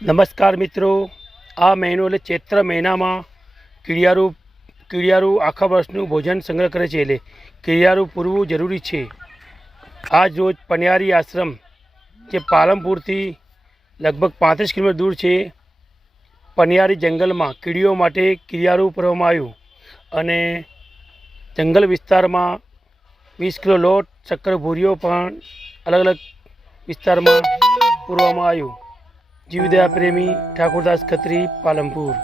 નમસ્કાર મિત્રો, આ મહિનો એટલે ચૈત્ર મહિનામાં કીડિયારું આખા વર્ષનું ભોજન સંગ્રહ કરે છે. એટલે કીડિયારું પૂરવું જરૂરી છે. આજ રોજ પનિયારી આશ્રમ જે પાલનપુરથી લગભગ 35 કિલોમીટર દૂર છે, પનિયારી જંગલમાં કીડીઓ માટે કીડિયારું પૂરવામાં આવ્યું અને જંગલ વિસ્તારમાં 20 કિલો લોટ, શક્કર ભૂરીઓ પણ અલગ અલગ વિસ્તારમાં પૂરવામાં આવ્યું. જીવદયા પ્રેમી ઠાકોરદાસ ખત્રી, પાલનપુર.